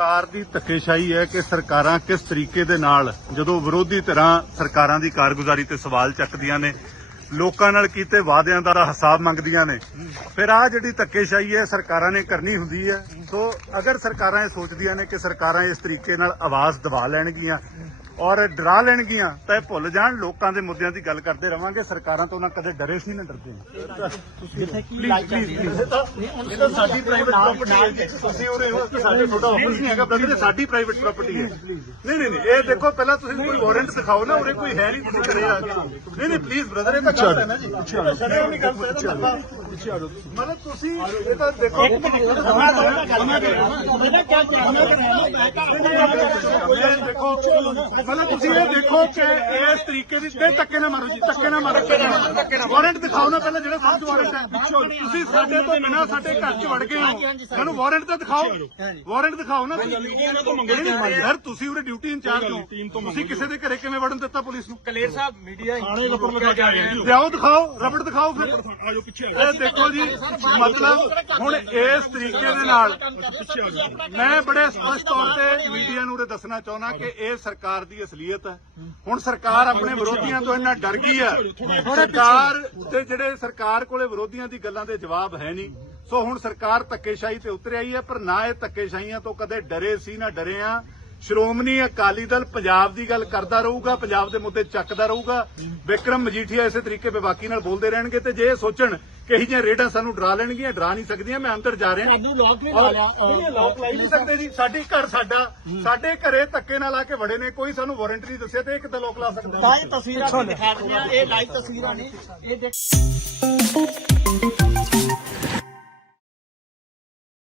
ਸਰਕਾਰ ਦੀ ਧੱਕੇਸ਼ਾਹੀ ਹੈ ਕਿ ਸਰਕਾਰਾਂ ਕਿਸ ਤਰੀਕੇ ਦੇ ਨਾਲ, ਜਦੋਂ ਵਿਰੋਧੀ ਧਿਰਾਂ ਸਰਕਾਰਾਂ ਦੀ ਕਾਰਗੁਜ਼ਾਰੀ ਤੇ ਸਵਾਲ ਚੱਕਦੀਆਂ ਨੇ, ਲੋਕਾਂ ਨਾਲ ਕੀਤੇ ਵਾਅਦਿਆਂ ਦਾ ਹਿਸਾਬ ਮੰਗਦੀਆਂ ਨੇ, ਫਿਰ ਆ ਜਿਹੜੀ ਧੱਕੇਸ਼ਾਹੀ ਹੈ ਸਰਕਾਰਾਂ ਨੇ ਕਰਨੀ ਹੁੰਦੀ ਹੈ। ਸੋ ਅਗਰ ਸਰਕਾਰਾਂ ਇਹ ਸੋਚਦੀਆਂ ਨੇ ਕਿ ਸਰਕਾਰਾਂ ਇਸ ਤਰੀਕੇ ਨਾਲ ਆਵਾਜ਼ ਦਬਾ ਲੈਣਗੀਆਂ ਔਰ ਡਰਾ ਲੈਣਗੀਆਂ ਤਾਂ ਇਹ ਭੁੱਲ ਜਾਣ ਲੋਕਾਂ ਦੇ ਮੁੱਦਿਆਂ ਦੀ ਗੱਲ ਕਰਦੇ ਰਵਾਂਗੇ ਸਰਕਾਰਾਂ ਤੋਂ ਨਾ ਕਦੇ ਡਰੇ ਸੀ ਨਾ ਡਰਦੇ। ਸਾਡੀ ਪ੍ਰਾਈਵੇਟ ਪ੍ਰਾਪਰਟੀ ਹੈ ਤੁਸੀਂ ਉਰੇ ਹੋ ਸਾਡੇ ਤੁਹਾਡਾ ਆਫਿਸ ਨਹੀਂ ਹੈਗਾ ਬ੍ਰਦਰ ਇਹ ਸਾਡੀ ਪ੍ਰਾਈਵੇਟ ਪ੍ਰਾਪਰਟੀ ਹੈ। ਨਹੀਂ ਨਹੀਂ ਨਹੀਂ। ਇਹ ਦੇਖੋ ਪਹਿਲਾਂ ਤੁਸੀਂ ਕੋਈ ਵਾਰੰਟ ਦਿਖਾਓ ਨਾ ਉਰੇ ਕੋਈ ਹੈ ਨਹੀਂ ਤੁਸੀਂ ਕਰੇ ਆ ਨਹੀਂ ਨਹੀਂ ਪਲੀਜ਼ ਬ੍ਰਦਰ ਇਹ ਤਾਂ ਗਲਤ ਹੈ ਨਾ ਜੀ। ਛੱਡਿਓ ਨਹੀਂ ਗੱਲ ਮਤਲਬ ਤੁਸੀਂ ਇਹ ਤਾਂ ਦੇਖੋ ਇੱਕ ਮਿੰਟ ਮੈਂ ਤੁਹਾਡਾ ਗੱਲ ਮੈਂ ਇਹਦਾ ਕੀ ਇਹ ਦੇਖੋ ਪਹਿਲਾਂ ਤੁਸੀਂ ਇਹ ਦੇਖੋ ਕਿ ਇਸ ਤਰੀਕੇ ਦੀ ਤੇ ਧੱਕੇ ਨਾ ਮਾਰੋ ਜੀ ਧੱਕੇ ਨਾ ਮਾਰੋ ਧੱਕੇ ਨਾ ਵਾਰੰਟ ਦਿਖਾਓ ਨਾ ਪਹਿਲਾਂ ਜਿਹੜਾ ਸਭ ਵਾਰੰਟ ਹੈ ਤੁਸੀਂ ਸਾਡੇ ਤੋਂ ਬਿਨਾਂ ਸਾਡੇ ਘਰ 'ਚ ਵੜ ਗਏ ਹੋ। ਸਾਨੂੰ ਵਾਰੰਟ ਤਾਂ ਦਿਖਾਓ। ਵਾਰੰਟ ਦਿਖਾਓ ਨਾ ਯਾਰ ਤੁਸੀਂ ਉਰੇ ਡਿਊਟੀ ਇੰਚਾਰਜ ਹੋ। ਤੁਸੀਂ ਕਿਸੇ ਦੇ ਘਰੇ ਕਿਵੇਂ ਵੜਨ ਦਿੱਤਾ ਪੁਲਿਸ ਨੂੰ? ਕਲੇਰ ਸਾਹਿਬ ਮੀਡੀਆ ਥਾਣੇ ਉੱਪਰ ਲਗਾ ਕੇ ਆਏ ਲਿਆਓ ਦਿਖਾਓ ਰਬੜ ਦਿਖਾਓ ਫਿਰ। ਆਜੋ ਪਿੱਛੇ। ਇਹ ਦੇਖੋ ਜੀ, ਮਤਲਬ ਹੁਣ ਇਸ ਤਰੀਕੇ ਦੇ ਨਾਲ ਮੈਂ ਬੜੇ ਸਪਸ਼ਟ ਤੌਰ ਤੇ ਮੀਡੀਆ ਨੂੰ ਇਹ ਦੱਸਣਾ ਚਾਹੁੰਦਾ ਕਿ ਇਹ ਸਰਕਾਰ ਦੀ ਅਸਲੀਅਤ ਹੈ। ਹੁਣ ਸਰਕਾਰ ਆਪਣੇ ਵਿਰੋਧੀਆਂ ਤੋਂ ਇੰਨਾ ਡਰ ਗਈ ਹੈ। ਸਰਕਾਰ ਤੇ ਜਿਹੜੇ ਸਰਕਾਰ ਕੋਲੇ ਵਿਰੋਧੀਆਂ ਦੀ ਗੱਲਾਂ ਦੇ ਜਵਾਬ ਹੈ ਨਹੀਂ। ਸੋ ਹੁਣ ਸਰਕਾਰ ਧੱਕੇਸ਼ਾਹੀ ਤੇ ਉਤਰ ਆਈ ਹੈ, ਪਰ ਨਾ ਇਹ ਧੱਕੇਸ਼ਾਹੀਆਂ ਤੋਂ ਕਦੇ ਡਰੇ ਸੀ, ਨਾ ਡਰੇ ਆ। ਸ਼੍ਰੋਮਣੀ ਅਕਾਲੀ ਦਲ ਪੰਜਾਬ ਦੀ ਗੱਲ ਕਰਦਾ ਰਹੂਗਾ, ਪੰਜਾਬ ਦੇ ਮੁੱਦੇ ਚੱਕਦਾ ਰਹੂਗਾ। ਵਿਕਰਮ ਮਜੀਠੀਆ ਇਸੇ ਤਰੀਕੇ ਬੇਬਾਕੀ ਨਾਲ ਬੋਲਦੇ ਰਹਿਣਗੇ ਤੇ ਜੇ ਇਹ ਸੋਚਣ ਕਿ ਇਹ ਜਿਹੀਆਂ ਰੇਡਾਂ ਸਾਨੂੰ ਡਰਾ ਲੈਣਗੀਆਂ ਡਰਾ ਨਹੀਂ ਸਕਦੀਆਂ ਮੈਂ ਅੰਦਰ ਜਾ ਰਿਹਾ। ਸਾਨੂੰ ਲੋਕ ਵੀ ਲਾ ਇਹ ਲੋਕ ਲਾਈ ਨਹੀਂ ਸਕਦੇ ਜੀ। ਸਾਡੀ ਘਰ ਸਾਡਾ ਸਾਡੇ ਘਰੇ ਧੱਕੇ ਨਾਲ ਆ ਕੇ ਵੜੇ ਨੇ ਕੋਈ ਸਾਨੂੰ ਵਾਰੰਟ ਨਹੀਂ ਦੱਸਿਆ ਤੇ ਇਹ ਕਿੱਦਾਂ ਲੋਕ ਲਾ ਸਕਦੇ? ਤਾਂ ਇਹ ਤਸਵੀਰਾਂ ਦਿਖਾ ਰਹੇ ਆ ਇਹ ਲਾਈਵ ਤਸਵੀਰਾਂ ਨੇ। ਇਹ ਦੇਖ